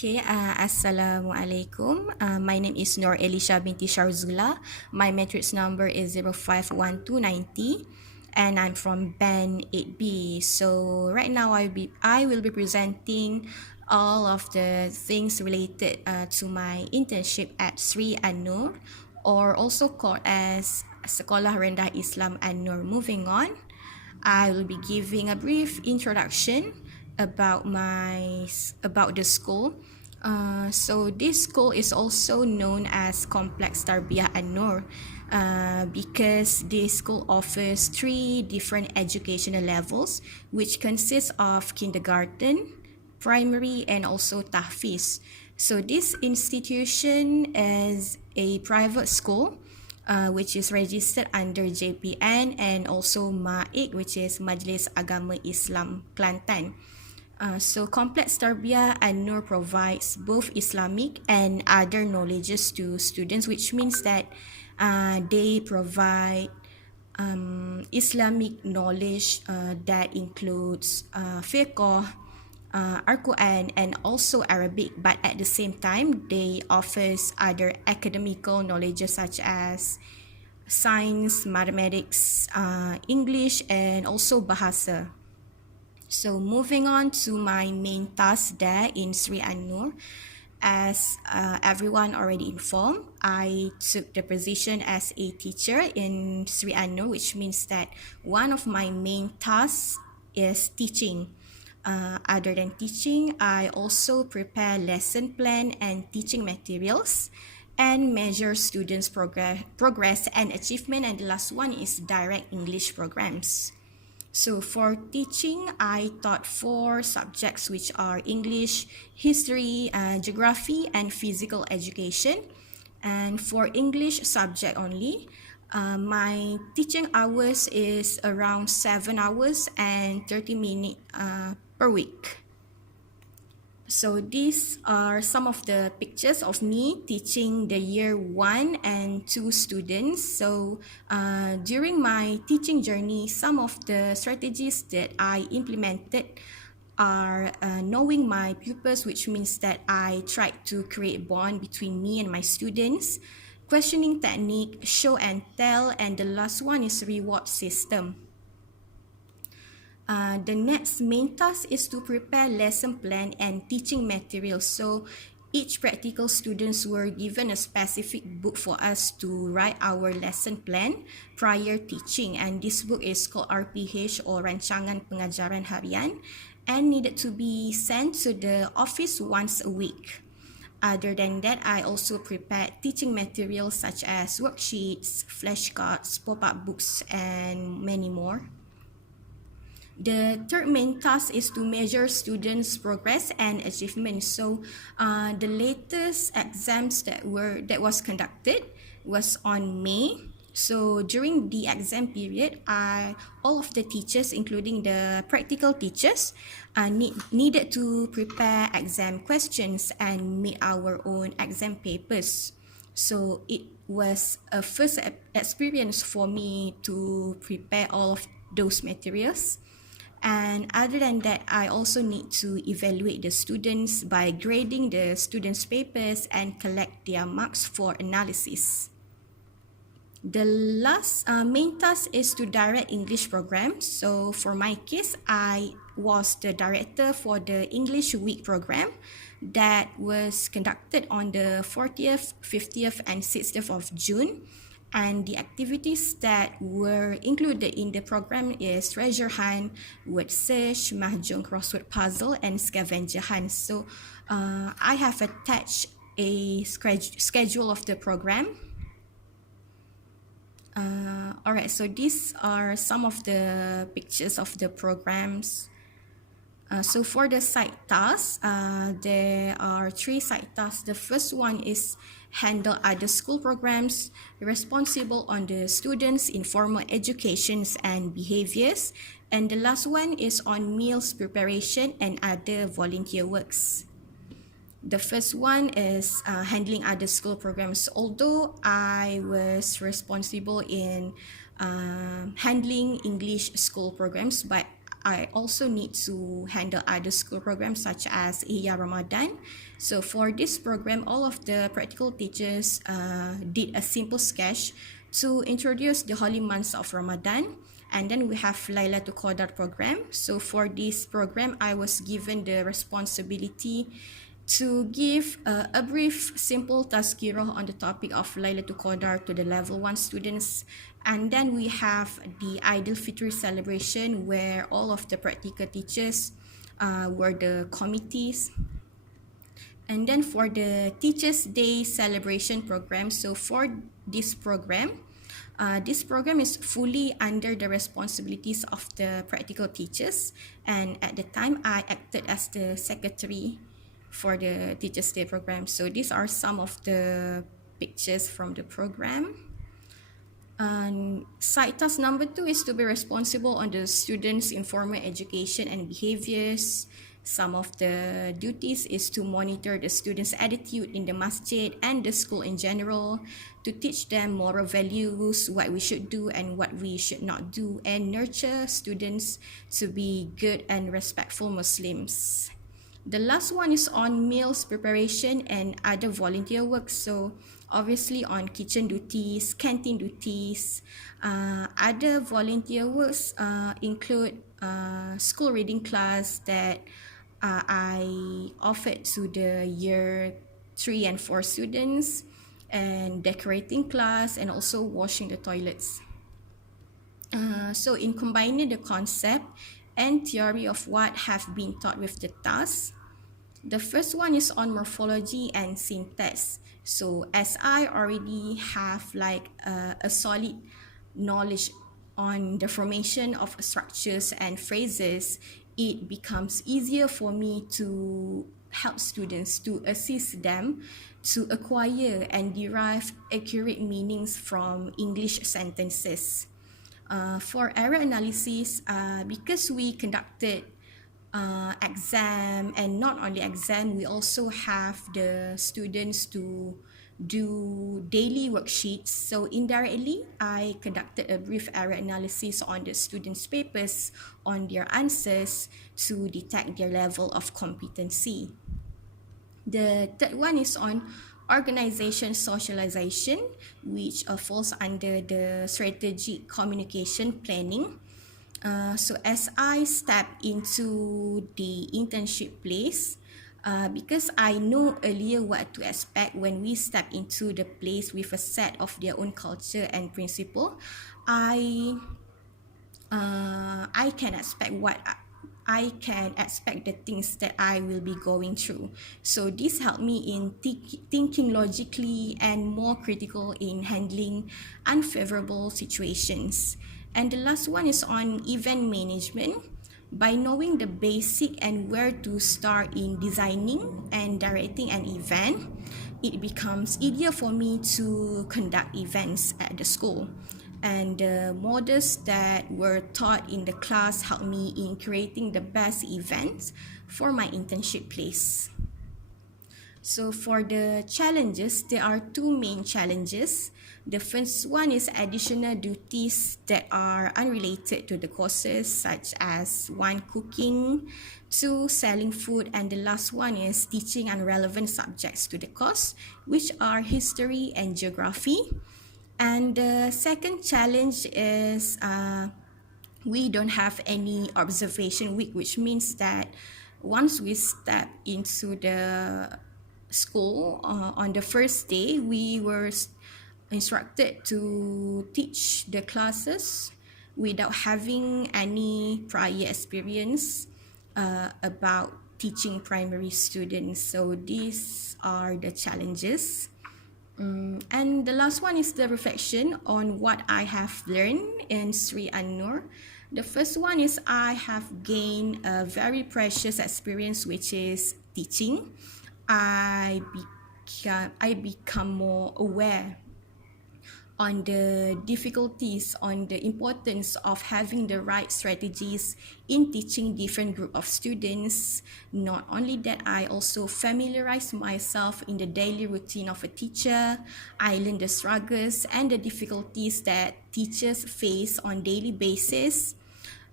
Okay, Assalamualaikum. My name is Ellesya binti Sharzula. My matrix number is 051290 and I'm from band 8B. So right now I will be presenting all of the things related to my internship at Sri An-Nur, or also called as Sekolah Rendah Islam An-Nur. Moving on, I will be giving a brief introduction about the school. So this school is also known as Complex Tarbiyah An-Nur because this school offers three different educational levels, which consists of kindergarten, primary, and also tahfiz. So this institution is a private school which is registered under JPN, and also MAIK, which is Majlis Agama Islam Kelantan. So Complex Tarbiyah An-Nur provides both Islamic and other knowledges to students, which means that they provide Islamic knowledge that includes fiqh, Al-Quran, and also Arabic, but at the same time they offers other academical knowledges such as science, mathematics, English, and also Bahasa. So moving on to my main task there in Sri An-Nur, as everyone already informed, I took the position as a teacher in Sri An-Nur, which means that one of my main tasks is teaching. Other than teaching, I also prepare lesson plan and teaching materials and measure students' progress and achievement. And the last one is direct English programs. So for teaching, I taught 4 subjects, which are English, history, geography, and physical education. And for English subject only, my teaching hours is around 7 hours and 30 minutes per week. So these are some of the pictures of me teaching the year 1 and 2 students. So during my teaching journey, some of the strategies that I implemented are knowing my pupils, which means that I tried to create bond between me and my students, questioning technique, show and tell, and the last one is reward system. The next main task is to prepare lesson plan and teaching materials. So each practical students were given a specific book for us to write our lesson plan prior teaching, and this book is called RPH, or Rancangan Pengajaran Harian, and needed to be sent to the office once a week. Other than that, I also prepared teaching materials such as worksheets, flashcards, pop-up books, and many more. The third main task is to measure students' progress and achievement. So, the latest exams that was conducted was on May. So during the exam period, all of the teachers, including the practical teachers, needed to prepare exam questions and make our own exam papers. So it was a first experience for me to prepare all of those materials. And other than that, I also need to evaluate the students by grading the students' papers and collect their marks for analysis. The last main task is to direct English program. So for my case, I was the director for the English Week program that was conducted on the 40th, 50th, and 60th of June. And the activities that were included in the program is treasure hunt, word search, mahjong crossword puzzle, and scavenger hunt. So I have attached a schedule of the program. Alright, so these are some of the pictures of the programs. So for the side tasks, there are 3 side tasks. The first one is handle other school programs, responsible on the students' informal educations and behaviors. And the last one is on meals preparation and other volunteer works. The first one is handling other school programs. Although I was responsible in handling English school programs, but I also need to handle other school programs such as Ihya Ramadan. So for this program, all of the practical teachers did a simple sketch to introduce the holy months of Ramadan. And then we have Laylatul Qadar program. So for this program, I was given the responsibility to give a brief, simple tazkirah on the topic of Laylatul Qadar to the level 1 students. And then we have the Eid al-Fitr celebration where all of the practical teachers were the committees. And then for the Teachers' Day celebration program, so for this program is fully under the responsibilities of the practical teachers. And at the time, I acted as the secretary for the Teachers' Day program. So these are some of the pictures from the program. Side task number 2 is to be responsible on the students' informal education and behaviors. Some of the duties is to monitor the students' attitude in the masjid and the school in general, to teach them moral values, what we should do and what we should not do, and nurture students to be good and respectful Muslims. The last one is on meals preparation and other volunteer work. So obviously on kitchen duties, canteen duties. Other volunteer works include school reading class that I offered to the year 3 and 4 students, and decorating class, and also washing the toilets. So in combining the concept and theory of what have been taught with the task, the first one is on morphology and syntax. So as I already have like a solid knowledge on the formation of structures and phrases, it becomes easier for me to help students, to assist them to acquire and derive accurate meanings from English sentences. For error analysis, because we conducted exam, and not only exam, we also have the students to do daily worksheets. So indirectly, I conducted a brief error analysis on the students' papers, on their answers, to detect their level of competency. The third one is on organization socialization, which falls under the strategic communication planning. So as I step into the internship place, because I know earlier what to expect when we step into the place with a set of their own culture and principle, I can expect I can expect the things that I will be going through. So this helped me in thinking logically and more critical in handling unfavorable situations. And the last one is on event management. By knowing the basic and where to start in designing and directing an event, it becomes easier for me to conduct events at the school. And the models that were taught in the class helped me in creating the best events for my internship place. So for the challenges, there are two main challenges. The first one is additional duties that are unrelated to the courses, such as 1, cooking, 2, selling food, and the last one is teaching irrelevant subjects to the course, which are history and geography. And the second challenge is we don't have any observation week, which means that once we step into the school on the first day, we were instructed to teach the classes without having any prior experience about teaching primary students. So these are the challenges. And the last one is the reflection on what I have learned in Sri An-Nur. The first one is I have gained a very precious experience, which is teaching. I become more aware on the difficulties, on the importance of having the right strategies in teaching different group of students. Not only that, I also familiarize myself in the daily routine of a teacher. I learn the struggles and the difficulties that teachers face on daily basis.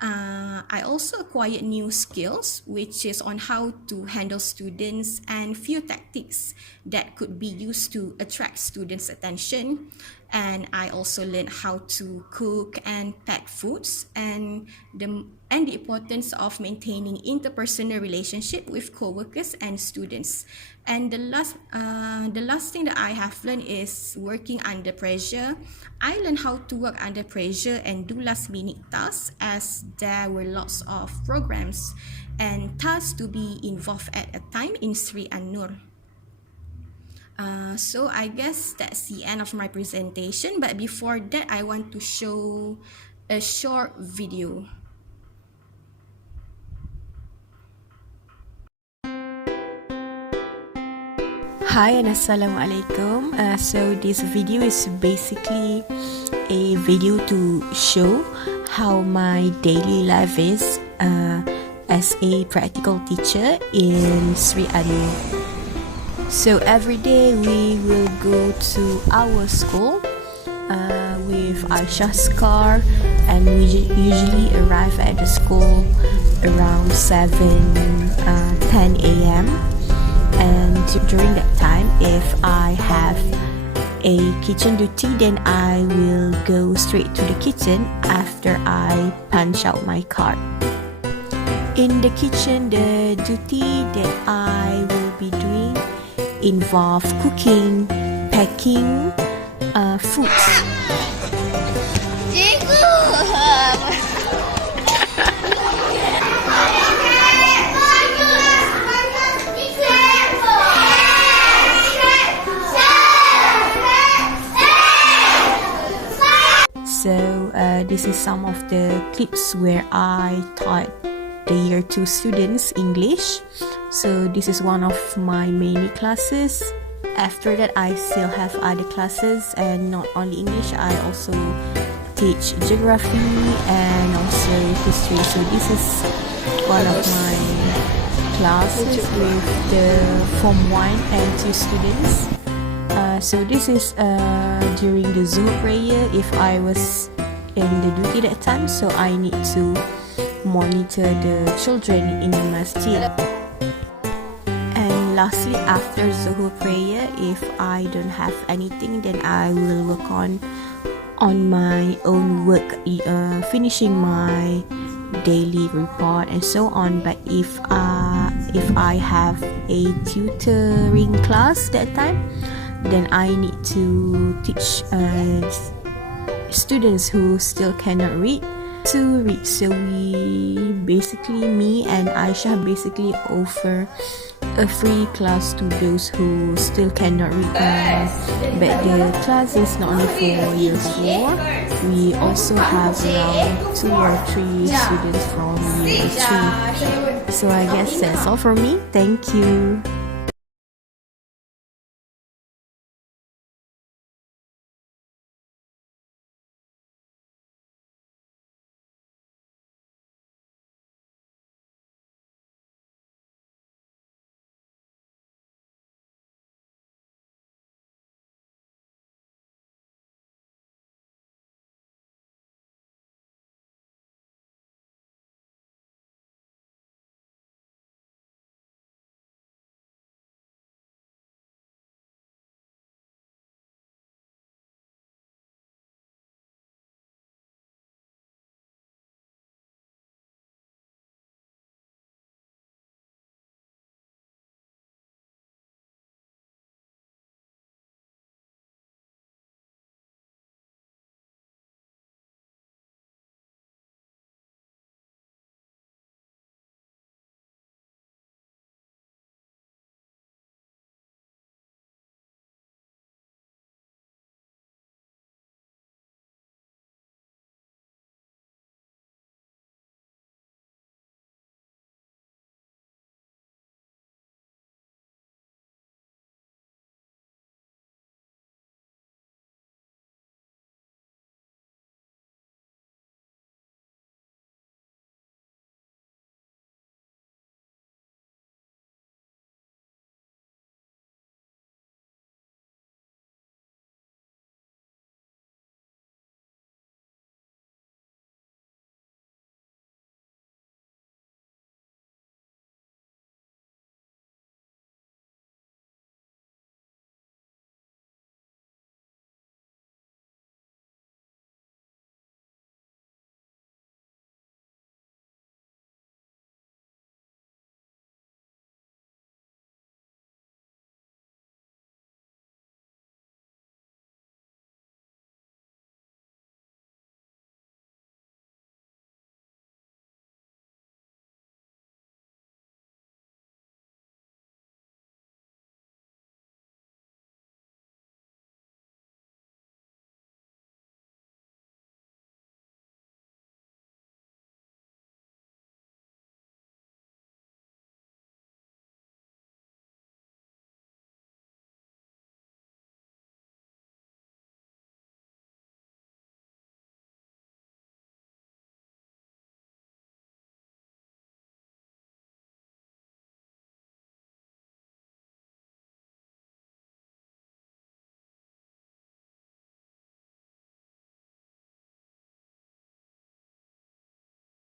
I also acquired new skills, which is on how to handle students and few tactics that could be used to attract students' attention. And I also learned how to cook and pack foods and the importance of maintaining interpersonal relationship with co-workers and students. And the last thing that I have learned is working under pressure. I learned how to work under pressure and do last minute tasks, as there were lots of programs and tasks to be involved at a time in Sri An-Nur. So I guess that's the end of my presentation, but before that I want to show a short video. Hi and Assalamualaikum. So this video is basically a video to show how my daily life is as a practical teacher in Sri An-Nur. So every day we will go to our school with Aisha's car, and we usually arrive at the school around 7:10 a.m. And during that time, if I have a kitchen duty, then I will go straight to the kitchen after I punch out my card. In the kitchen, the duty that I will be doing involve cooking, packing foods. So this is some of the clips where I taught the year 2 students English. So this is one of my many classes. After that, I still have other classes, and not only English, I also teach geography and also history. So this is one of my classes with the Form 1 and 2 students. So this is during the Zuhur prayer if I was in the duty that time, so I need to monitor the children in the masjid. And lastly, after Zuhur prayer, if I don't have anything, then I will work on my own work, finishing my daily report and so on. But if I have a tutoring class that time, then I need to teach students who still cannot read to read. So me and Aisha basically offer a free class to those who still cannot read. But the class is not only for year 4. We also have around 2 or 3 students from year 3. So I guess that's all from me. Thank you.